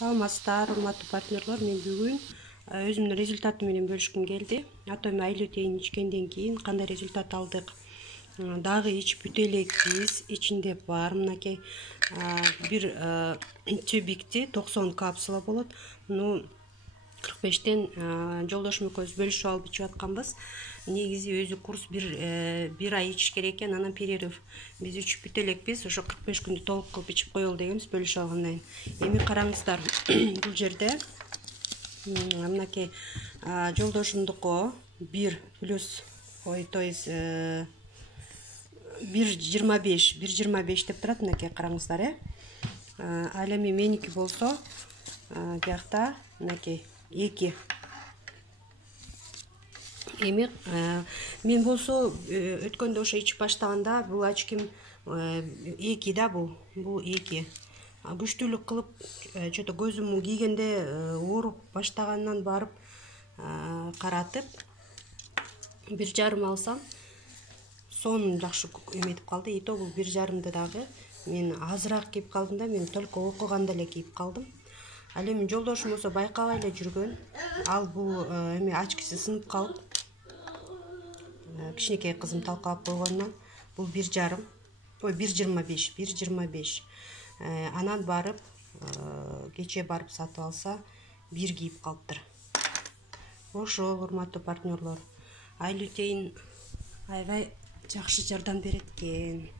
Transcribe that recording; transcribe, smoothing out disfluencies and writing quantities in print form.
Саламатсыздар, урматтуу партнерлор. Мен бүгүн өзүмдүн результаты менен бөлүшкүм келди. Атом айлютейн ичкенден кийин кандай результат алдык? Дагы ичип бүтө элекпиз. Ичинде бар мынакей бир чөбикти 90 капсула болот. Муну 45тен жолдошум экөөбүз бөлүшүп алып ичип атканбыз. Негизи өзү курс бир ай ичиш керек экен, анан перерыв. Биз ичип бүтө элекпиз, ошо 45 күндү толук кылып ичип коелу дегенбиз бөлүшүп алгандан кийин. Эми караңыздар, бул жерде мынакей жолдошумдуку 1 плюс то есть 1,25 деп турат, мынакей караңыздар, Ал эми меники болсо биякта мынакей 2. Эми мен болсо өткөндө ошо ичип баштаганда бул очким 2 да, бул 2. Күчтүүлүк кылып чөтө көзүмө кийгенде ооруп баштагандан барып каратып 1,5 алсам сонун жакшы эметип калды. Ито бул 1,5ды дагы мен азыраак кийип калдым да, мен только окуганда эле кийип калдым. Ал эми жолдошум болсо байкабай эле жүргөн. Ал бул эми очкиси сынып калып, кичинекей кызым талкалап койгондон бул 1,5, ой 1,25. Анан барып кече барып сатып алса 1 кийип калыптыр. Ошол, урматтуу партнерлор, айлютейн аябай жакшы жардам берет экен.